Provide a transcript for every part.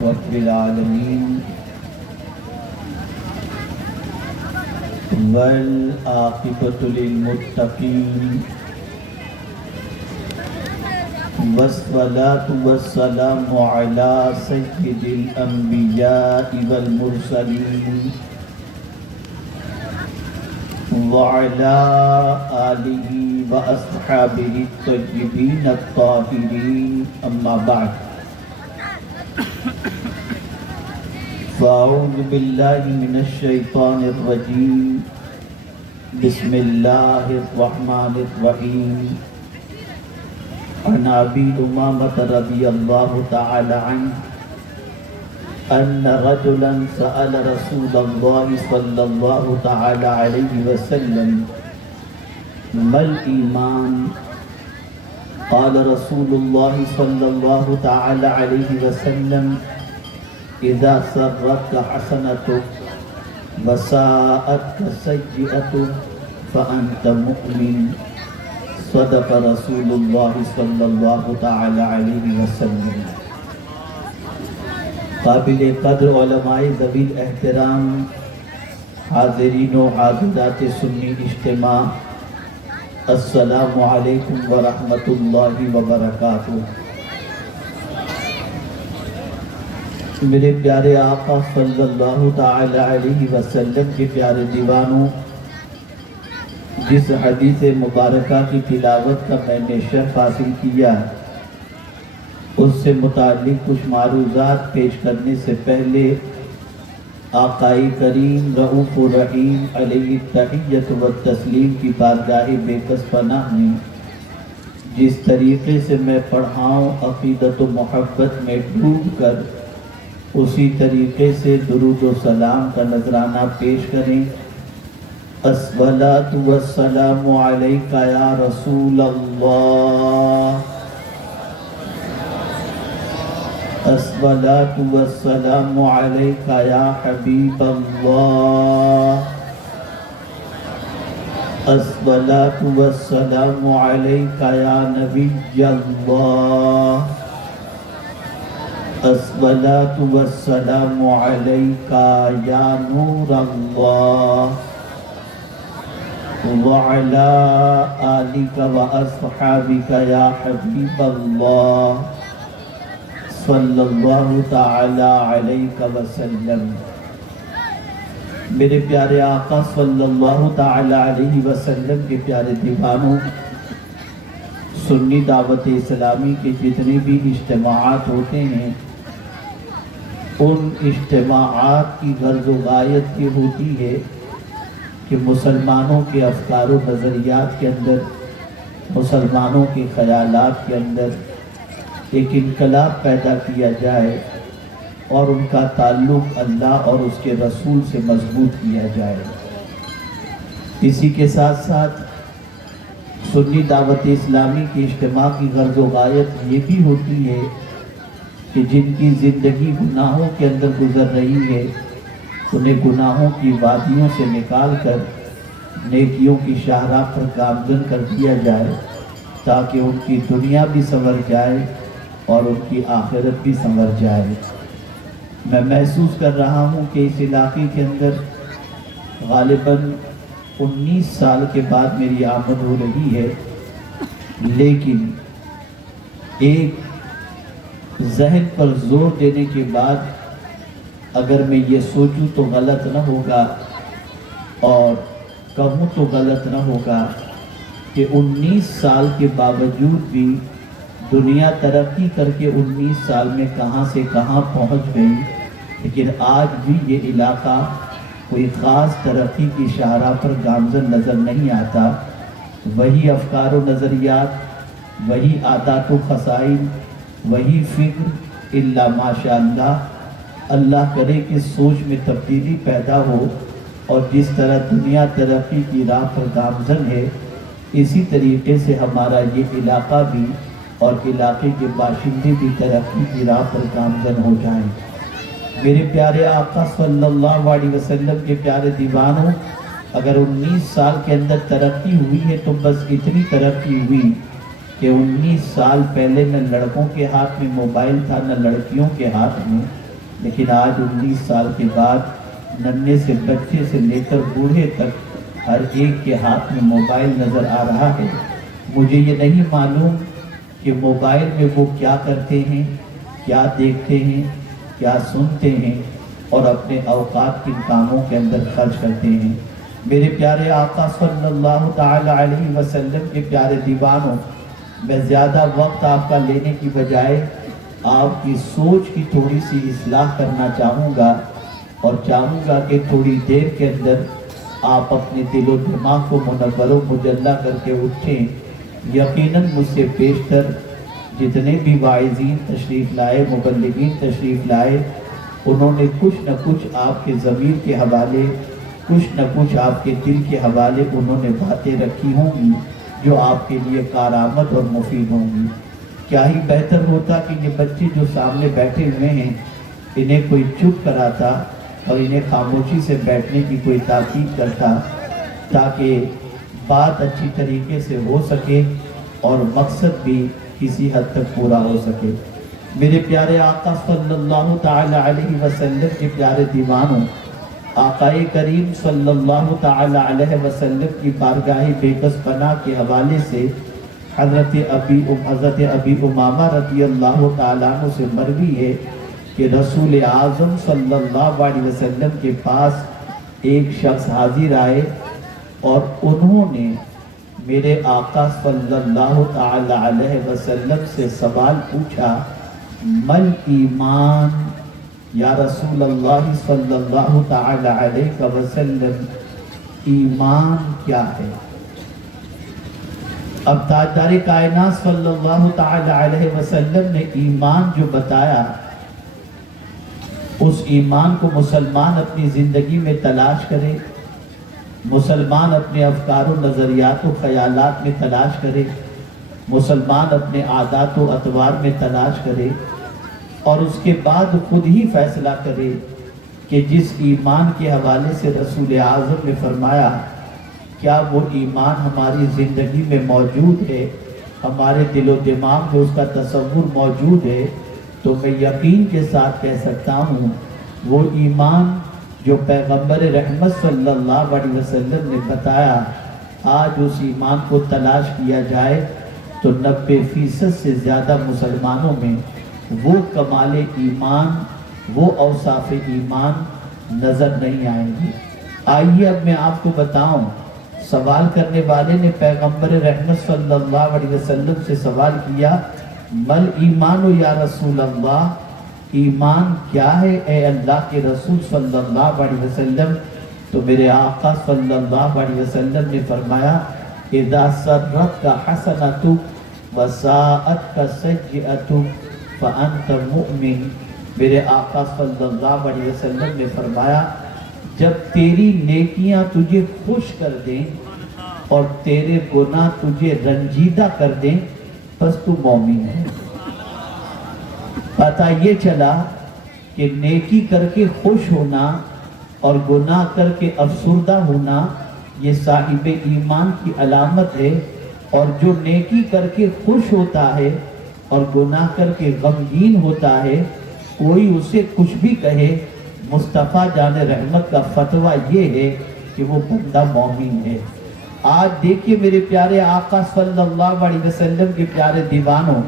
رب العالمین والعاقبۃ للمتقین والصلاة والسلام علی سید الانبیاء والمرسلین وعلی آلہ واصحابہ الطیبین الطاہرین اما بعد فاعوذ باللہ من الشیطان الرجیم بسم اللہ الرحمن الرحیم عن ابی امامۃ رضی اللہ تعالی عنہ ان رجلا سأل رسول اللہ صلی اللہ تعالی علیہ وسلم ما الایمان قال رسول اللہ صلی اللہ تعالی علیہ وسلم اذا سرتك حسنتك وساءتك سیئتك فانت مؤمن صدق رسول اللہ صلی اللہ تعالی علیہ وسلم۔ قابل قدر علماء ذوی الاحترام، حاضرین و حاضرات سنی اجتماع، السلام علیکم ورحمۃ اللہ وبرکاتہ۔ میرے پیارے آقا صلی اللہ تعالی علیہ وسلم کے پیارے دیوانوں، جس حدیث مبارکہ کی تلاوت کا میں نے شرف حاصل کیا، اس سے متعلق کچھ معروضات پیش کرنے سے پہلے آقائی کریم رؤوف الرحیم علیہ التحیۃ والتسلیم کی بارگاہ بے کس پناہ میں جس طریقے سے میں پڑھاؤں عقیدت و محبت میں ڈوب کر اسی طریقے سے درود و سلام کا نذرانہ پیش کریں۔ الصلاۃ والسلام علیک یا رسول اللہ، الصلاۃ والسلام علیک یا حبیب اللہ، الصلاۃ والسلام علیک یا نبی اللہ، الصلاۃ والسلام علیک یا نور اللہ، وعلی آلک واصحابک یا حبیب اللہ صلی اللہ تعالی علیہ وسلم۔ میرے پیارے آقا صلی اللہ تعالی علیہ وسلم کے پیارے دیوانوں، سنی دعوت اسلامی کے جتنے بھی اجتماعات ہوتے ہیں، ان اجتماعات کی غرض و غایت یہ ہوتی ہے کہ مسلمانوں کے افکار و نظریات کے اندر، مسلمانوں کے خیالات کے اندر ایک انقلاب پیدا کیا جائے اور ان کا تعلق اللہ اور اس کے رسول سے مضبوط کیا جائے۔ اسی کے ساتھ ساتھ سنی دعوت اسلامی کے اجتماع کی غرض و غایت یہ بھی ہوتی ہے کہ جن کی زندگی گناہوں کے اندر گزر رہی ہے، انہیں گناہوں کی وادیوں سے نکال کر نیکیوں کی شاہراہ پر گامزن کر دیا جائے، تاکہ ان کی دنیا بھی سنور جائے اور ان کی آخرت بھی سنور جائے۔ میں محسوس کر رہا ہوں کہ اس علاقے کے اندر غالباً 19 سال کے بعد میری آمد ہو رہی ہے، لیکن ایک ذہن پر زور دینے کے بعد اگر میں یہ سوچوں تو غلط نہ ہوگا اور کہوں تو غلط نہ ہوگا کہ 19 سال کے باوجود بھی دنیا ترقی کر کے 19 سال میں کہاں سے کہاں پہنچ گئی، لیکن آج بھی یہ علاقہ کوئی خاص ترقی کی شاہراہ پر گامزن نظر نہیں آتا۔ وہی افکار و نظریات، وہی عادات و خصائل، وہی فکر، الا ماشاء اللہ، اللہ کرے کہ سوچ میں تبدیلی پیدا ہو، اور جس طرح دنیا ترقی کی راہ پر گامزن ہے، اسی طریقے سے ہمارا یہ علاقہ بھی اور علاقے کے باشندے بھی ترقی کی راہ پر گامزن ہو جائیں۔ میرے پیارے آقا صلی اللہ علیہ وسلم کے پیارے دیوانوں، اگر 19 سال کے اندر ترقی ہوئی ہے تو بس اتنی ترقی ہوئی کہ 19 سال پہلے نہ لڑکوں کے ہاتھ میں موبائل تھا نہ لڑکیوں کے ہاتھ میں، لیکن آج 19 سال کے بعد ننھے سے بچے سے لے کر بوڑھے تک ہر ایک کے ہاتھ میں موبائل نظر آ رہا ہے۔ مجھے یہ نہیں معلوم کہ موبائل میں وہ کیا کرتے ہیں، کیا دیکھتے ہیں، کیا سنتے ہیں اور اپنے اوقات کن کاموں کے اندر خرچ کرتے ہیں۔ میرے پیارے آقا صلی اللہ تعالی علیہ وسلم کے پیارے دیوانوں، میں زیادہ وقت آپ کا لینے کی بجائے آپ کی سوچ کی تھوڑی سی اصلاح کرنا چاہوں گا، اور چاہوں گا کہ تھوڑی دیر کے اندر آپ اپنے دل و دماغ کو منور و مجلہ کر کے اٹھیں۔ یقیناً مجھ سے بیشتر جتنے بھی واعظین تشریف لائے، مبلغین تشریف لائے، انہوں نے کچھ نہ کچھ آپ کے ضمیر کے حوالے، کچھ نہ کچھ آپ کے دل کے حوالے انہوں نے باتیں رکھی ہوں گی جو آپ کے لیے کارآمد اور مفید ہوں گی۔ کیا ہی بہتر ہوتا کہ یہ بچے جو سامنے بیٹھے ہوئے ہیں انہیں کوئی چپ کراتا اور انہیں خاموشی سے بیٹھنے کی کوئی تاکید کرتا، تاکہ بات اچھی طریقے سے ہو سکے اور مقصد بھی کسی حد تک پورا ہو سکے۔ میرے پیارے آقا صلی اللہ تعالی علیہ وسلم کے پیارے دیوانوں، آقا کریم صلی اللہ تعالی علیہ وسلم کی بارگاہ بے کس پناہ کے حوالے سے حضرت ابی امامہ رضی اللہ تعالیٰ عنہ سے مروی ہے کہ رسول اعظم صلی اللہ علیہ وسلم کے پاس ایک شخص حاضر آئے اور انہوں نے میرے آقا صلی اللہ تعالی علیہ وسلم سے سوال پوچھا، مل ایمان یا رسول اللہ صلی اللہ تعالی علیہ وسلم، ایمان کیا ہے؟ اب تاجدار کائنات صلی اللہ تعالی علیہ وسلم نے ایمان جو بتایا، اس ایمان کو مسلمان اپنی زندگی میں تلاش کرے، مسلمان اپنے افکار و نظریات و خیالات میں تلاش کرے، مسلمان اپنے عادات و اطوار میں تلاش کرے، اور اس کے بعد خود ہی فیصلہ کرے کہ جس ایمان کے حوالے سے رسول اعظم نے فرمایا کیا وہ ایمان ہماری زندگی میں موجود ہے، ہمارے دل و دماغ میں اس کا تصور موجود ہے، تو میں یقین کے ساتھ کہہ سکتا ہوں وہ ایمان جو پیغمبر رحمت صلی اللہ علیہ وسلم نے بتایا، آج اس ایمان کو تلاش کیا جائے تو 90% سے زیادہ مسلمانوں میں وہ کمال ایمان، وہ اوصاف ایمان نظر نہیں آئیں گے۔ آئیے اب میں آپ کو بتاؤں، سوال کرنے والے نے پیغمبر رحمت صلی اللہ علیہ وسلم سے سوال کیا، مل ایمان یا رسول اللہ، ایمان کیا ہے اے اللہ کے رسول صلی اللہ علیہ وسلم؟ تو میرے آقا صلی اللہ علیہ وسلم نے فرمایا، اذا سرت کا حسنۃ وساءت کا سیئۃ فانت مؤمن۔ میرے آقا صلی اللہ علیہ وسلم نے فرمایا، جب تیری نیکیاں تجھے خوش کر دیں اور تیرے گناہ تجھے رنجیدہ کر دیں، بس تو مومن ہے۔ پتہ یہ چلا کہ نیکی کر کے خوش ہونا اور گناہ کر کے افسردہ ہونا یہ صاحب ایمان کی علامت ہے، اور جو نیکی کر کے خوش ہوتا ہے اور گناہ کر کے غمگین ہوتا ہے، کوئی اسے کچھ بھی کہے، مصطفیٰ جان رحمت کا فتویٰ یہ ہے کہ وہ بندہ مومن ہے۔ آج دیکھیے میرے پیارے آقا صلی اللہ علیہ وسلم کے پیارے دیوانوں،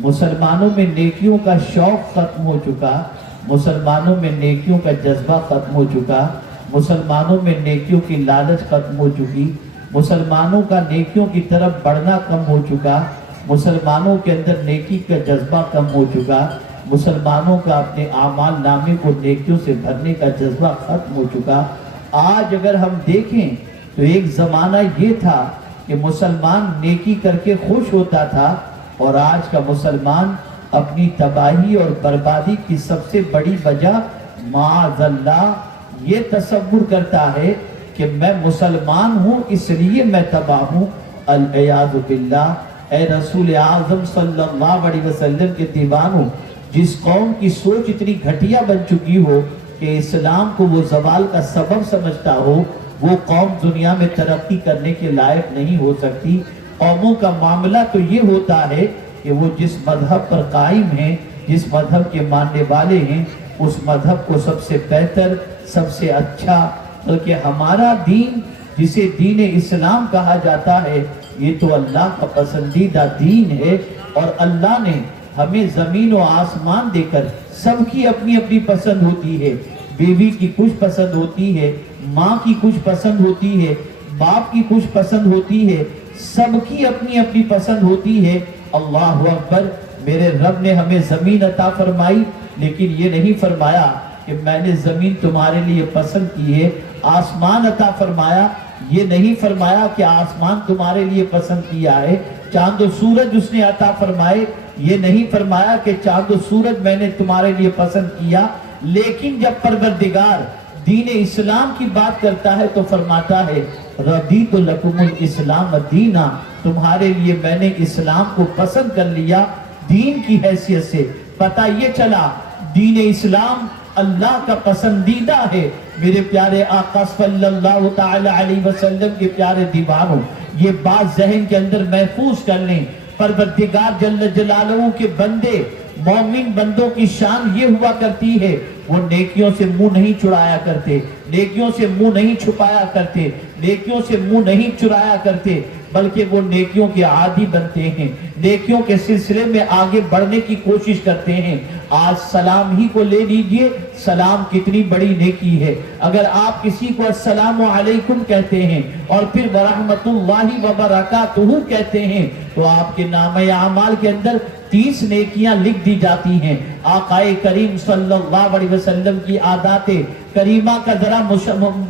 مسلمانوں میں نیکیوں کا شوق ختم ہو چکا، مسلمانوں میں نیکیوں کا جذبہ ختم ہو چکا، مسلمانوں میں نیکیوں کی لالچ ختم ہو چکی، مسلمانوں کا نیکیوں کی طرف بڑھنا کم ہو چکا، مسلمانوں کے اندر نیکی کا جذبہ کم ہو چکا، مسلمانوں کا اپنے اعمال نامے کو نیکیوں سے بھرنے کا جذبہ ختم ہو چکا۔ آج اگر ہم دیکھیں تو ایک زمانہ یہ تھا کہ مسلمان نیکی کر کے خوش ہوتا تھا، اور آج کا مسلمان اپنی تباہی اور بربادی کی سب سے بڑی وجہ معاذ اللہ یہ تصور کرتا ہے کہ میں مسلمان ہوں اس لیے میں تباہ ہوں، العیاذ باللہ۔ اے رسول اعظم صلی اللہ علیہ وسلم کے دیوانوں، جس قوم کی سوچ اتنی گھٹیا بن چکی ہو کہ اسلام کو وہ زوال کا سبب سمجھتا ہو، وہ قوم دنیا میں ترقی کرنے کے لائق نہیں ہو سکتی۔ قوموں کا معاملہ تو یہ ہوتا ہے کہ وہ جس مذہب پر قائم ہیں، جس مذہب کے ماننے والے ہیں، اس مذہب کو سب سے بہتر، سب سے اچھا، بلکہ ہمارا دین جسے دین اسلام کہا جاتا ہے یہ تو اللہ کا پسندیدہ دین ہے، اور اللہ نے ہمیں زمین و آسمان دے کر سب کی اپنی اپنی پسند ہوتی ہے۔ بیوی کی کچھ پسند ہوتی ہے، ماں کی کچھ پسند ہوتی ہے، باپ کی کچھ پسند ہوتی ہے، سب کی اپنی اپنی پسند ہوتی ہے۔ اللہ اکبر، میرے رب نے ہمیں زمین عطا فرمائی، لیکن یہ نہیں فرمایا کہ میں نے زمین تمہارے لیے پسند کی ہے۔ آسمان عطا فرمایا، یہ نہیں فرمایا کہ آسمان تمہارے لیے پسند کیا ہے۔ چاند و سورج اس نے عطا فرمائے، یہ نہیں فرمایا کہ چاند و سورج میں نے تمہارے لیے پسند کیا۔ لیکن جب پروردگار دین اسلام کی بات کرتا ہے تو فرماتا ہے رضیت لکم الاسلام دینا، تمہارے لیے میں نے اسلام کو پسند کر لیا دین کی حیثیت سے۔ پتہ یہ چلا دین اسلام اللہ کا پسندیدہ ہے۔ میرے پیارے آقا صلی اللہ تعالی علیہ وسلم کے پیارے دیوانوں، یہ بات ذہن کے اندر محفوظ کر لیں، پروردگار جل جلالہ کے بندے، مومن بندوں کی شان یہ ہوا کرتی ہے وہ نیکیوں سے منہ نہیں چڑھایا کرتے، نیکیوں سے منہ نہیں چھپایا کرتے، نیکیوں سے منہ نہیں چرایا کرتے، بلکہ وہ نیکیوں کے عادی بنتے ہیں، نیکیوں کے سلسلے میں آگے بڑھنے کی کوشش کرتے ہیں۔ آج سلام ہی کو لے لیجئے، سلام کتنی بڑی نیکی ہے۔ اگر آپ کسی کو السلام علیکم کہتے ہیں اور پھر ورحمت اللہ وبرکاتہ کہتے ہیں تو آپ کے نامہ اعمال کے اندر 30 نیکیاں لکھ دی جاتی ہیں۔ آقا کریم صلی اللہ علیہ وسلم کی عادات کریمہ کا ذرا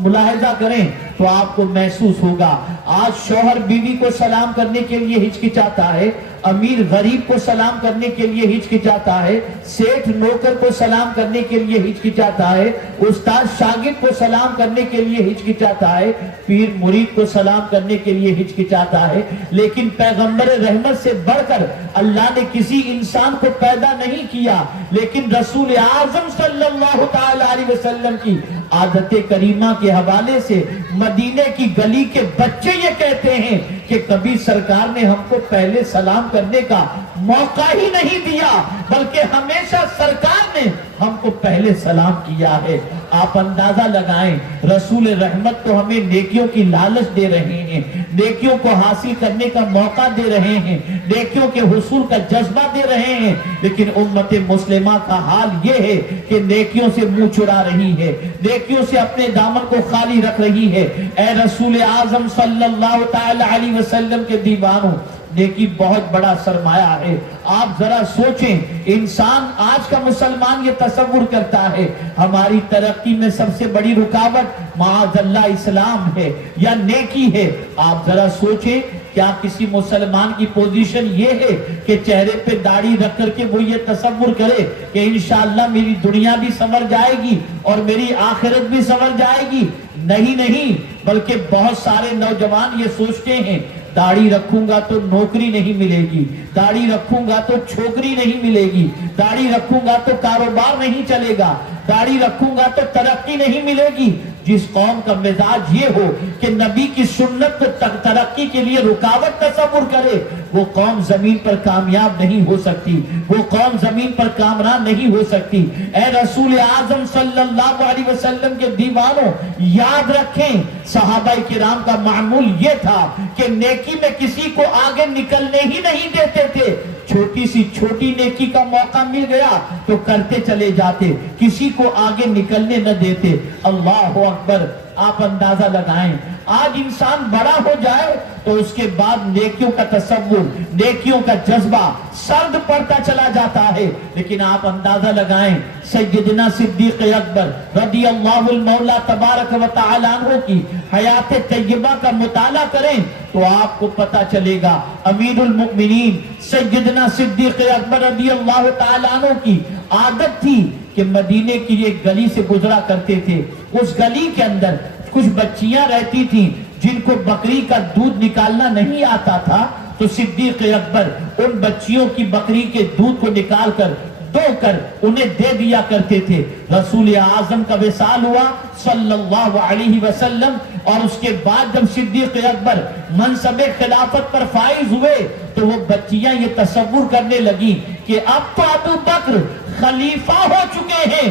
ملاحظہ کریں تو آپ کو محسوس ہوگا۔ آج شوہر بیوی کو سلام کرنے کے لیے ہچکچاتا ہے، امیر غریب کو سلام کرنے کے لیے ہچکچاتا ہے، سیٹھ نوکر کو سلام کرنے کے لیے ہچکچاتا ہے، استاد شاگرد کو سلام کرنے کے لیے ہچکچاتا ہے، پیر مرید کو سلام کرنے کے لیے ہچکچاتا ہے۔ لیکن پیغمبر رحمت سے بڑھ کر اللہ نے کسی انسان کو پیدا نہیں کیا، لیکن رسول اعظم صلی اللہ تعالی علیہ وسلم کی عادت کریمہ کے حوالے سے مدینے کی گلی کے بچے یہ کہتے ہیں کہ کبھی سرکار نے ہم کو پہلے سلام کرنے کا موقع ہی نہیں دیا، بلکہ ہمیشہ سرکار نے ہم کو پہلے سلام کیا ہے۔ آپ اندازہ لگائیں، رسول رحمت تو ہمیں نیکیوں کی لالچ دے رہے ہیں، نیکیوں کو حاصل کرنے کا موقع دے رہے ہیں، نیکیوں کے حصول کا جذبہ دے رہے ہیں، لیکن امت مسلمہ کا حال یہ ہے کہ نیکیوں سے منہ چرا رہی ہے، نیکیوں سے اپنے دامن کو خالی رکھ رہی ہے۔ اے رسول اعظم صلی اللہ تعالی علیہ وسلم کے دیوانوں، نیکی بہت بڑا سرمایہ ہے۔ آپ ذرا سوچیں، انسان آج کا مسلمان یہ تصور کرتا ہے ہماری ترقی میں سب سے بڑی رکاوٹ معاذ اللہ اسلام ہے یا نیکی ہے۔ آپ ذرا سوچیں، کیا کسی مسلمان کی پوزیشن یہ ہے کہ چہرے پہ داڑھی رکھ کر کے وہ یہ تصور کرے کہ انشاءاللہ میری دنیا بھی سنور جائے گی اور میری آخرت بھی سنور جائے گی؟ نہیں، بلکہ بہت سارے نوجوان یہ سوچتے ہیں داڑھی رکھوں گا تو نوکری نہیں ملے گی، داڑھی رکھوں گا تو چھوکری نہیں ملے گی، داڑھی رکھوں گا تو کاروبار نہیں چلے گا، داڑھی رکھوں گا تو ترقی نہیں ملے گی۔ جس قوم کا مزاج یہ ہو کہ نبی کی سنت ترقی کے لیے رکاوٹ تصور کرے، وہ قوم زمین پر کامیاب نہیں ہو سکتی، وہ قوم زمین پر کامران نہیں ہو سکتی۔ اے رسول اعظم صلی اللہ علیہ وسلم کے دیوانوں، یاد رکھیں صحابہ کرام کا معمول یہ تھا کہ نیکی میں کسی کو آگے نکلنے ہی نہیں دیتے تھے۔ چھوٹی سی چھوٹی نیکی کا موقع مل گیا تو کرتے چلے جاتے، کسی کو آگے نکلنے نہ دیتے۔ اللہ اکبر، آپ اندازہ لگائیں، آج انسان بڑا ہو جائے تو اس کے بعد نیکیوں کا تصور، نیکیوں کا جذبہ سرد پڑتا چلا جاتا ہے۔ لیکن آپ اندازہ لگائیں، سیدنا صدیق اکبر رضی اللہ المولا تبارک و تعالی عنہ کی حیات طیبہ کا مطالعہ کریں تو آپ کو پتا چلے گا امیر المؤمنین سیدنا صدیق اکبر رضی اللہ تعالی عنہ کی عادت تھی کہ مدینے کی ایک گلی سے گزرا کرتے تھے۔ اس گلی کے اندر کچھ بچیاں رہتی تھیں جن کو بکری کا دودھ نکالنا نہیں آتا تھا، تو صدیق اکبر ان بچیوں کی بکری کے دودھ کو نکال کر دو کر انہیں دے دیا کرتے تھے۔ رسول اعظم کا وصال ہوا صلی اللہ علیہ وسلم، اور اس کے بعد جب صدیق اکبر منصب خلافت پر فائز ہوئے تو وہ بچیاں یہ تصور کرنے لگی کہ اب تو ابو بکر خلیفہ ہو چکے ہیں،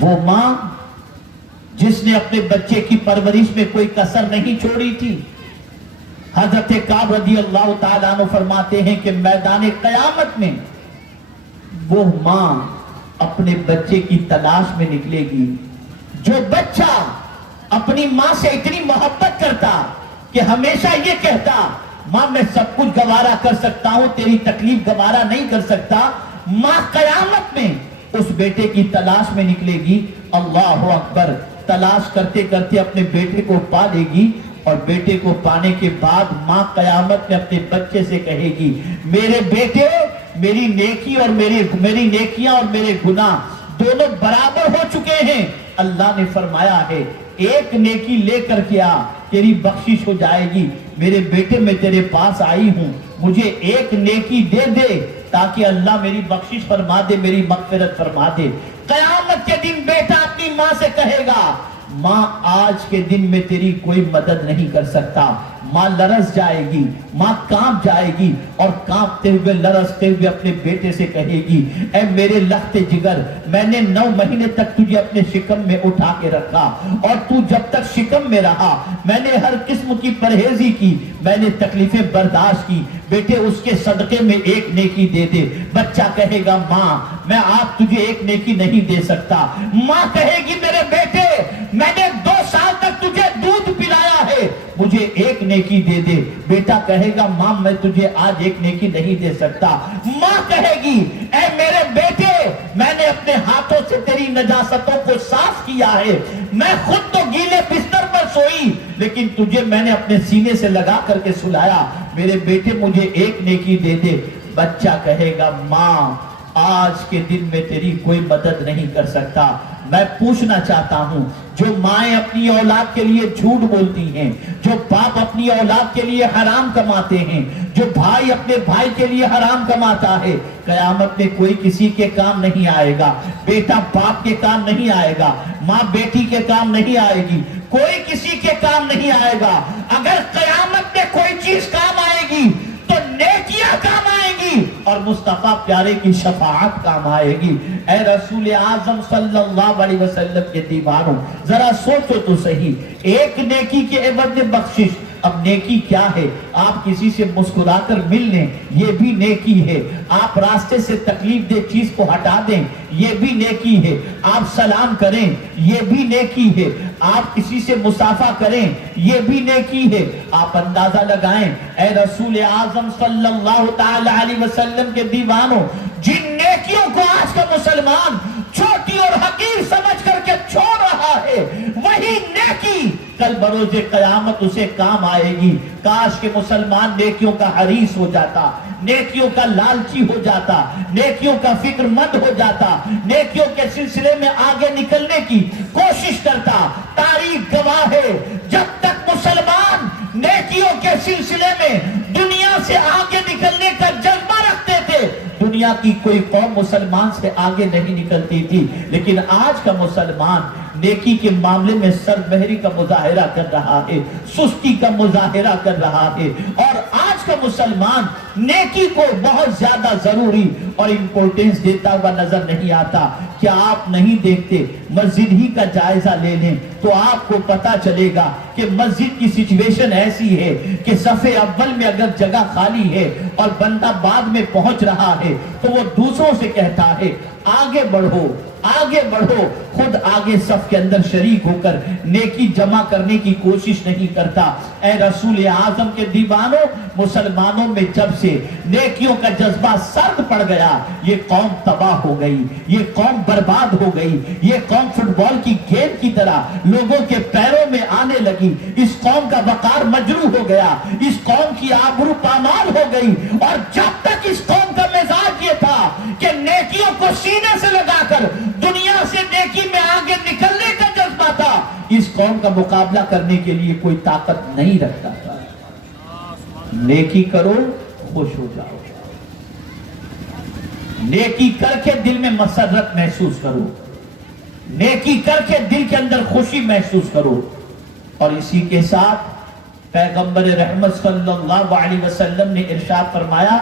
وہ ماں جس نے اپنے بچے کی پرورش میں کوئی کسر نہیں چھوڑی تھی. حضرت کعب رضی اللہ تعالیٰ عنہ فرماتے ہیں کہ میدان قیامت میں وہ ماں اپنے بچے کی تلاش میں نکلے گی. جو بچہ اپنی ماں سے اتنی محبت کرتا کہ ہمیشہ یہ کہتا ماں میں سب کچھ گوارا کر سکتا ہوں، تیری تکلیف گوارا نہیں کر سکتا، ماں قیامت میں اس بیٹے کی تلاش میں نکلے گی. اللہ اکبر. تلاش کرتے کرتے اپنے بیٹے کو پا لے گی، اور بیٹے کو پانے کے بعد ماں قیامت میں اپنے بچے سے کہے گی میرے بیٹے، میری نیکی اور میری نیکیاں اور میرے گناہ دونوں برابر ہو چکے ہیں. اللہ نے فرمایا ہے ایک نیکی لے کر کے آ، تیری بخشش ہو جائے گی. میرے بیٹے میں تیرے پاس آئی ہوں، مجھے ایک نیکی دے دے تاکہ اللہ میری بخشش فرما دے، میری مغفرت فرما دے. قیامت کے دن بیٹا اپنی ماں سے کہے گا ماں آج کے دن میں تیری کوئی مدد نہیں کر سکتا. ماں لرز جائے گی، ماں کانپ جائے گی، اور کانپتے ہوئے لرزتے ہوئے اپنے بیٹے سے کہے گی اے میرے لخت جگر، میں نے 9 مہینے تک تجھے اپنے شکم میں اٹھا کے رکھا، اور تو جب تک شکم میں رہا میں نے ہر قسم کی پرہیزی کی، میں نے تکلیفیں برداشت کی. بیٹے اس کے صدقے میں ایک نیکی دے دے. بچہ کہے گا ماں میں آپ تجھے ایک نیکی نہیں دے سکتا. ماں کہے گی میرے بیٹے میں نے 2 سال تک تجھے دودھ پلایا ہے، مجھے ایک نیکی دے دے. بیٹا کہے گا ماں میں تجھے آج ایک نیکی نہیں دے سکتا. ماں کہے گی اے میرے بیٹے میں نے اپنے ہاتھوں سے تیری نجاستوں کو صاف کیا ہے، میں خود تو گیلے بستر پر سوئی لیکن تجھے میں نے اپنے سینے سے لگا کر کے سلایا، میرے بیٹے مجھے ایک نیکی دے دے. بچہ کہے گا ماں آج کے دن میں تیری کوئی مدد نہیں کر سکتا. میں پوچھنا چاہتا ہوں جو مائیں اپنی اولاد کے لیے جھوٹ بولتی ہیں، جو باپ اپنی اولاد کے لیے حرام کماتے ہیں، جو بھائی اپنے بھائی کے لیے حرام کماتا ہے، قیامت میں کوئی کسی کے کام نہیں آئے گا. بیٹا باپ کے کام نہیں آئے گا، ماں بیٹی کے کام نہیں آئے گی، کوئی کسی کے کام نہیں آئے گا. اگر قیامت میں کوئی چیز کام آئے گی تو نیکیاں کام آئیں گی اور مصطفیٰ پیارے کی شفاعت کام آئے گی. اے رسول اعظم صلی اللہ علیہ وسلم کے دیوانوں ذرا سوچو تو صحیح، ایک نیکی کے عوض میں بخشش. اب نیکی کیا ہے؟ آپ کسی سے مسکرا کر مل لیں، یہ بھی نیکی ہے. آپ راستے سے تکلیف دہ چیز کو ہٹا دیں، یہ بھی نیکی ہے. آپ سلام کریں، یہ بھی نیکی ہے. آپ کسی سے مصافحہ کریں، یہ بھی نیکی ہے. آپ اندازہ لگائیں اے رسول اعظم صلی اللہ تعالی علیہ وسلم کے دیوانوں، جن نیکیوں کو آج کا مسلمان چھوٹی اور حقیر سمجھ کر کے چھوڑ رہا ہے، وہی نیکی کل بروز قیامت اسے کام آئے گی. کاش کہ مسلمان نیکیوں کا حریص ہو جاتا، نیکیوں کا لالچی ہو جاتا، نیکیوں کا فکر مند ہو جاتا، نیکیوں کے سلسلے میں آگے نکلنے کی کوشش کرتا. تاریخ گواہ ہے جب تک مسلمان نیکیوں کے سلسلے میں دنیا سے آگے نکلنے کا جذبہ رکھتے تھے، دنیا کی کوئی قوم مسلمان سے آگے نہیں نکلتی تھی. لیکن آج کا مسلمان نیکی کے معاملے میں سربہری کا مظاہرہ کر رہا ہے، سستی کا مظاہرہ کر رہا ہے. اور آج کا مسلمان نیکی کو بہت زیادہ ضروری اور امپورٹنس دیتا ہوا نظر نہیں آتا. کیا آپ نہیں دیکھتے؟ مسجد ہی کا جائزہ لے لیں تو آپ کو پتا چلے گا کہ مسجد کی سچویشن ایسی ہے کہ صف اول میں اگر جگہ خالی ہے اور بندہ بعد میں پہنچ رہا ہے تو وہ دوسروں سے کہتا ہے آگے بڑھو آگے بڑھو، خود آگے صف کے اندر شریک ہو کر نیکی جمع کرنے کی کوشش نہیں کرتا. اے رسول اعظم کے دیوانوں، مسلمانوں میں جب سے نیکیوں کا جذبہ سرد پڑ گیا، یہ قوم تباہ ہو گئی، یہ قوم برباد ہو گئی، یہ قوم فٹ بال کی گیند کی طرح لوگوں کے پیروں میں آنے لگی. اس قوم کا وقار مجروح ہو گیا، اس قوم کی آبرو پامال ہو گئی. اور جب تک اس قوم کا مزاج یہ تھا کہ نیکیوں کو سینے سے لگا کر دنیا سے نیکی میں آگے نکلنے کا جذبہ تھا، اس قوم کا مقابلہ کرنے کے لیے کوئی طاقت نہیں رکھتا تھا. نیکی کرو خوش ہو جاؤ، نیکی کر کے دل میں مسرت محسوس کرو، نیکی کر کے دل کے اندر خوشی محسوس کرو. اور اسی کے ساتھ پیغمبر رحمت صلی اللہ علیہ وسلم نے ارشاد فرمایا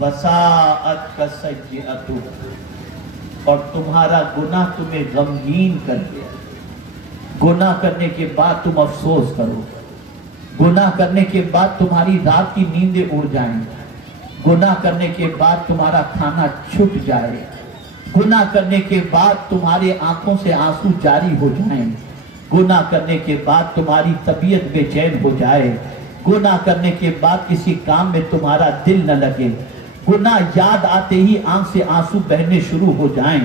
وَسَاءَتْ كَسَيِّئَتُ، اور تمہارا گناہ تمہیں غمگین کر دیا، گناہ کرنے کے بعد تم افسوس کرو، گناہ کرنے کے بعد تمہاری رات کی نیندیں اڑ جائیں، گناہ کرنے کے بعد تمہارا کھانا چھٹ جائے، گناہ کرنے کے بعد تمہارے آنکھوں سے آنسو جاری ہو جائیں، گناہ کرنے کے بعد تمہاری طبیعت بے چین ہو جائے، گناہ کرنے کے بعد کسی کام میں تمہارا دل نہ لگے، گناہ یاد آتے ہی آنکھ سے آنسو بہنے شروع ہو جائیں،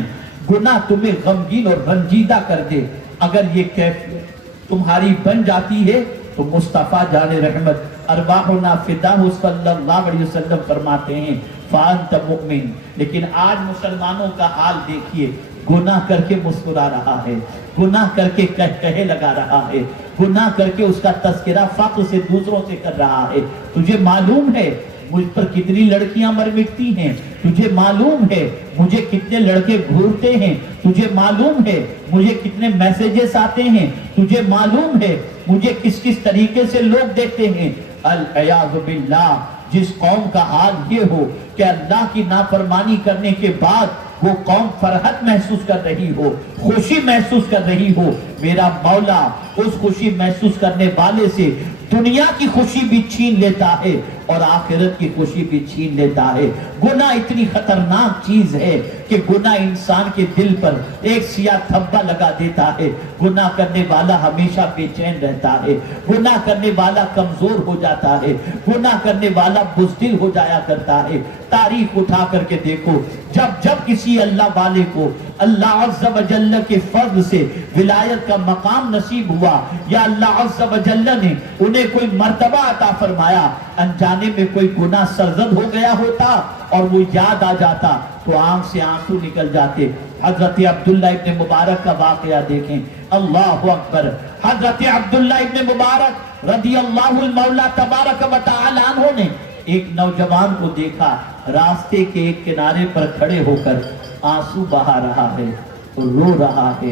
گناہ تمہیں غمگین اور رنجیدہ کر دے۔ اگر یہ کیفیت تمہاری بن جاتی ہے تو مصطفیٰ جان رحمت ارواحنا فداہ صلی اللہ علیہ وسلم فرماتے ہیں فانت مؤمن۔ لیکن آج مسلمانوں کا حال دیکھیے، گناہ کر کے مسکرا رہا ہے، گناہ کر کے کہے لگا رہا ہے، گناہ کر کے اس کا تذکرہ فخر سے دوسروں سے کر رہا ہے۔ تجھے معلوم ہے مجھ پر کتنی لڑکیاں مر مٹتی ہیں، تجھے معلوم ہے مجھے کتنے لڑکے گھورتے ہیں، تجھے معلوم ہے مجھے کتنے میسیجز آتے ہیں، تجھے معلوم ہے مجھے کس کس طریقے سے لوگ دیکھتے ہیں۔ العیاذ باللہ، جس قوم کا حال یہ ہو کہ اللہ کی نافرمانی کرنے کے بعد وہ قوم فرحت محسوس کر رہی ہو، خوشی محسوس کر رہی ہو، میرا مولا اس خوشی محسوس کرنے والے سے دنیا کی خوشی بھی چھین لیتا ہے اور آخرت کی خوشی بھی چھین لیتا ہے۔ گناہ اتنی خطرناک چیز ہے کہ گناہ انسان کے دل پر ایک سیاہ دھبا لگا دیتا ہے، گناہ کرنے والا ہمیشہ بے چین رہتا ہے، گناہ کرنے والا کمزور ہو جاتا ہے، گناہ کرنے والا بزدل ہو جایا کرتا ہے۔ تاریخ اٹھا کر کے دیکھو، جب کسی اللہ والے کو اللہ عز و جل کے فضل سے ولایت کا مقام نصیب ہوا یا اللہ عز و جل نے انہیں کوئی مرتبہ عطا فرمایا، انجانے میں کوئی گناہ سرزد ہو گیا ہوتا اور وہ یاد آ جاتا تو آنکھ سے آنسو نکل جاتے۔ حضرت عبداللہ ابن مبارک کا واقعہ دیکھیں، اللہ اکبر۔ حضرت عبداللہ ابن مبارک رضی اللہ المولا تبارک و تعالی عنہ نے ایک نوجوان کو دیکھا، راستے کے ایک کنارے پر کھڑے ہو کر آنسو بہا رہا ہے اور رو رہا ہے،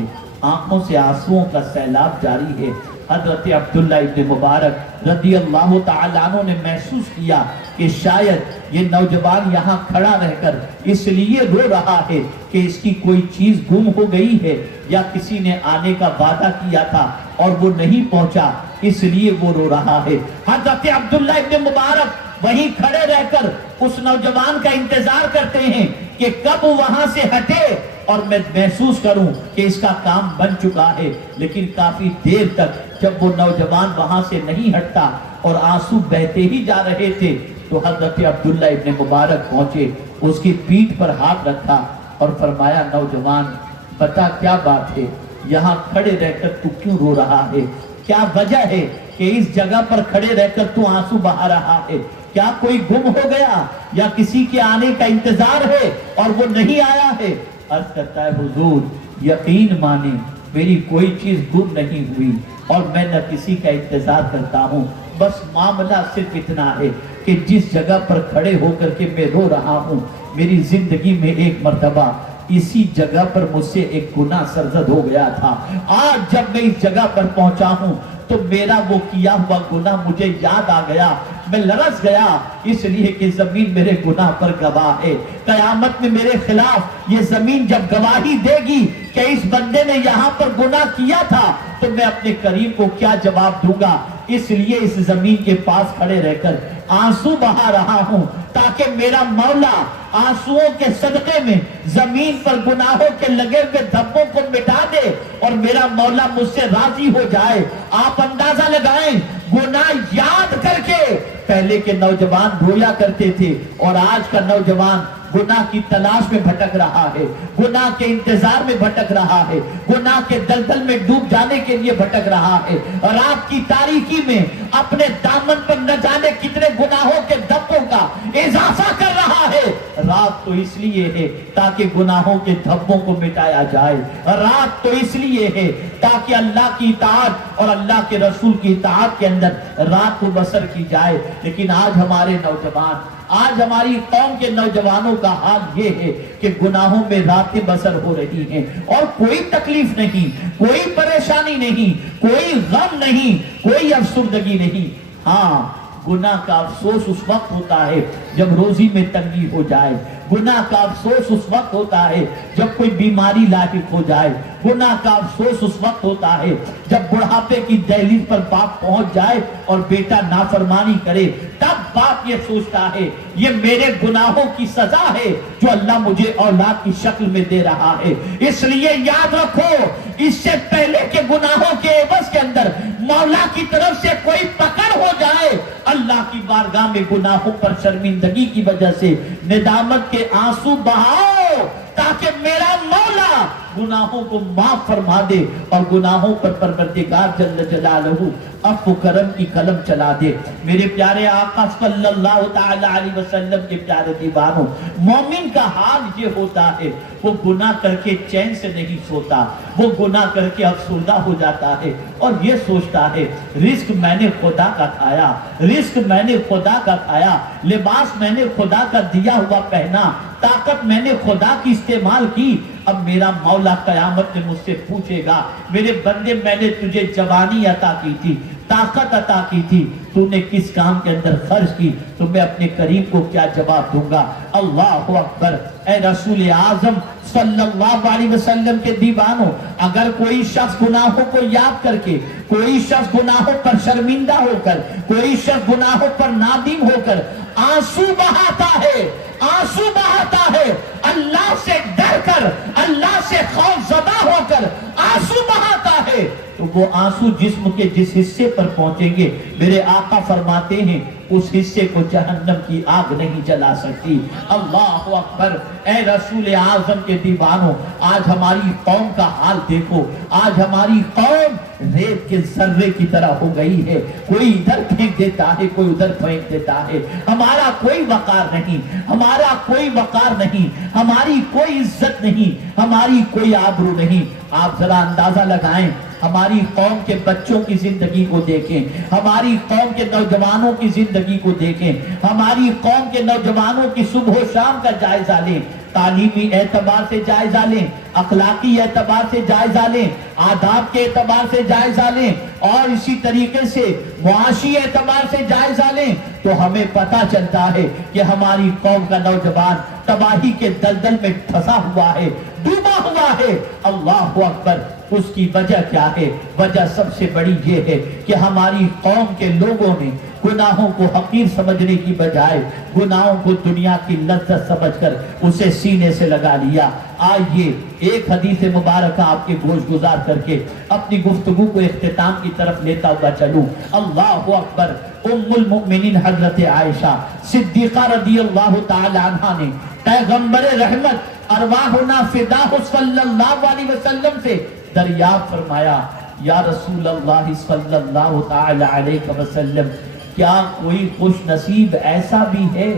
آنکھوں سے آنسوؤں کا سیلاب جاری ہے۔ حضرت عبداللہ ابن مبارک رضی اللہ تعالی عنہ نے محسوس کیا کہ شاید یہ نوجوان یہاں کھڑا رہ کر اس لیے رو رہا ہے کہ اس کی کوئی چیز گم ہو گئی ہے یا کسی نے آنے کا وعدہ کیا تھا اور وہ نہیں پہنچا، اس لیے وہ رو رہا ہے۔ حضرت عبداللہ ابن مبارک وہیں کھڑے رہ کر اس نوجوان کا انتظار کرتے ہیں کہ کب وہاں سے ہٹے اور میں محسوس کروں کہ اس کا کام بن چکا ہے۔ لیکن کافی دیر تک جب وہ نوجوان وہاں سے نہیں ہٹتا اور آنسو بہتے ہی جا رہے تھے تو حضرت عبداللہ ابن مبارک پہنچے، اس کی پیٹھ پر ہاتھ رکھا اور فرمایا نوجوان بتا کیا بات ہے، یہاں کھڑے رہ کر تو کیوں رو رہا ہے، کیا وجہ ہے کہ اس جگہ پر کھڑے رہ کر تو آنسو بہا رہا ہے، کیا کوئی گم ہو گیا یا کسی کے آنے کا انتظار ہے اور وہ نہیں آیا ہے؟ عرض کرتا ہے حضور یقین مانیں میری کوئی چیز گم نہیں ہوئی اور میں نہ کسی کا انتظار کرتا ہوں، بس معاملہ صرف اتنا ہے کہ جس جگہ پر کھڑے ہو کر کے میں رو رہا ہوں میری زندگی میں ایک مرتبہ اسی جگہ پر مجھ سے ایک گناہ سرزد ہو گیا تھا، آج جب میں اس جگہ پر پہنچا ہوں تو میرا وہ کیا ہوا گناہ مجھے یاد آ گیا، میں لرز گیا اس لیے کہ زمین میرے گناہ پر گواہ ہے۔ قیامت میں میرے خلاف یہ زمین جب گواہی دے گی کہ اس بندے نے یہاں پر گناہ کیا تھا تو میں اپنے کریم کو کیا جواب دوں گا، اس لیے اس زمین کے پاس کھڑے رہ کر آنسو بہا رہا ہوں تاکہ میرا مولا آنسوؤں کے صدقے میں زمین پر گناہوں کے لگے ہوئے دھبوں کو مٹا دے اور میرا مولا مجھ سے راضی ہو جائے۔ آپ اندازہ لگائیں گناہ یاد کر کے پہلے کے نوجوان رویا کرتے تھے اور آج کا نوجوان گناہ کی تلاش میں بھٹک رہا ہے، گناہ کے انتظار میں بھٹک رہا ہے، گناہ کے دلدل میں ڈوب جانے کے لیے بھٹک رہا ہے، رات کی تاریکی میں اپنے دامن پر نہ جانے کتنے گناہوں کے دھبوں کا اضافہ کر رہا ہے۔ رات تو اس لیے ہے تاکہ گناہوں کے دھبوں کو مٹایا جائے، رات تو اس لیے ہے تاکہ اللہ کی اطاعت اور اللہ کے رسول کی اطاعت کے اندر رات کو بسر کی جائے۔ لیکن آج ہمارے نوجوان، آج ہماری قوم کے نوجوانوں کا حال یہ ہے کہ گناہوں میں راتیں بسر ہو رہی ہیں اور کوئی تکلیف نہیں، کوئی پریشانی نہیں، کوئی غم نہیں، کوئی افسردگی نہیں۔ ہاں گناہ کا افسوس اس وقت ہوتا ہے جب روزی میں تنگی ہو جائے، گناہ کا افسوس اس وقت ہوتا ہے جب کوئی بیماری لاحق ہو جائے، گناہ کا افسوس اس وقت ہوتا ہے جب بڑھاپے کی دہلیز پر باپ پہنچ جائے اور بیٹا نافرمانی کرے، تب باپ یہ سوچتا ہے یہ میرے گناہوں کی سزا ہے جو اللہ مجھے اولاد کی شکل میں دے رہا ہے۔ اس لیے یاد رکھو، اس سے پہلے کے گناہوں کے عوض کے اندر مولا کی طرف سے کوئی پکڑ ہو جائے، اللہ کی بارگاہ میں گناہوں پر شرمندگی کی وجہ سے ندامت کے آنسو بہاؤ تاکہ میرا مولا گناہوں کو معاف فرما دے اور گناہوں پر پروردگار جل جلالہ عفو کرم کی قلم چلا دے۔ میرے پیارے آقا صلی اللہ تعالی علیہ وسلم کے پیارے دیوانوں، مومن کا حال یہ ہوتا ہے، وہ گناہ کر کے چین سے نہیں سوتا، وہ گناہ کر کے افسردہ ہو جاتا ہے اور یہ سوچتا ہے رزق میں نے خدا کا کھایا، رزق میں نے خدا کا کھایا، لباس میں نے خدا کا دیا ہوا پہنا، طاقت میں نے خدا کی استعمال کی، اب میرا مولا قیامت میں مجھ سے پوچھے گا میرے بندے میں نے تجھے جوانی عطا کی تھی، طاقت عطا کی تھی، تو نے کس کام کے اندر خرچ کی، تو میں اپنے کریم کو کیا جواب دوں گا؟ اللہ اکبر! اے رسول اعظم صلی اللہ علیہ وسلم کے دیوانوں، اگر کوئی شخص گناہوں کو یاد کر کے، کوئی شخص گناہوں پر شرمندہ ہو کر، کوئی شخص گناہوں پر نادم ہو کر آنسو بہاتا ہے، آنسو بہاتا ہے، اللہ سے ڈر کر، اللہ سے خوف زدہ ہو کر آنسو بہاتا ہے، تو وہ آنسو جسم کے جس حصے پر پہنچیں گے میرے آقا فرماتے ہیں اس حصے کو جہنم کی آگ نہیں جلا سکتی۔ اللہ اکبر! اے رسول اعظم کے دیوانوں، آج ہماری قوم کا حال دیکھو، آج ہماری قوم ریت کے ذرے کی طرح ہو گئی ہے، کوئی ادھر پھینک دیتا ہے، کوئی ادھر پھینک دیتا ہے، ہمارا کوئی وقار نہیں، ہمارا کوئی وقار نہیں، ہماری کوئی عزت نہیں، ہماری کوئی آبرو نہیں۔ آپ ذرا اندازہ لگائیں، ہماری قوم کے بچوں کی زندگی کو دیکھیں، ہماری قوم کے نوجوانوں کی زندگی کو دیکھیں، ہماری قوم کے نوجوانوں کی صبح و شام کا جائزہ لیں، تعلیمی اعتبار سے جائزہ لیں، اخلاقی اعتبار سے جائزہ لیں، آداب کے اعتبار سے جائزہ لیں اور اسی طریقے سے معاشی اعتبار سے جائزہ لیں، تو ہمیں پتہ چلتا ہے کہ ہماری قوم کا نوجوان تباہی کے دلدل میں پھنسا ہوا ہے، ڈوبا ہوا ہے۔ اللہ اکبر! اس کی وجہ کیا ہے؟ وجہ سب سے بڑی یہ ہے کہ ہماری قوم کے لوگوں نے گناہوں کو حقیر سمجھنے کی بجائے گناہوں کو دنیا کی لذت سمجھ کر اسے سینے سے لگا لیا۔ آئیے ایک حدیث مبارکہ آپ کے گوش گزار کر کے اپنی گفتگو کو اختتام کی طرف لیتا ہوا چلوں۔ اللہ اکبر! ام المؤمنین حضرت عائشہ صدیقہ رضی اللہ تعالی عنہا نے پیغمبر رحمت ارواحنا فداہ صلی اللہ علیہ وسلم سے دریافت فرمایا، یا رسول اللہ صلی اللہ تعالی علیہ وسلم، کیا کوئی خوش نصیب ایسا بھی ہے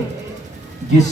جس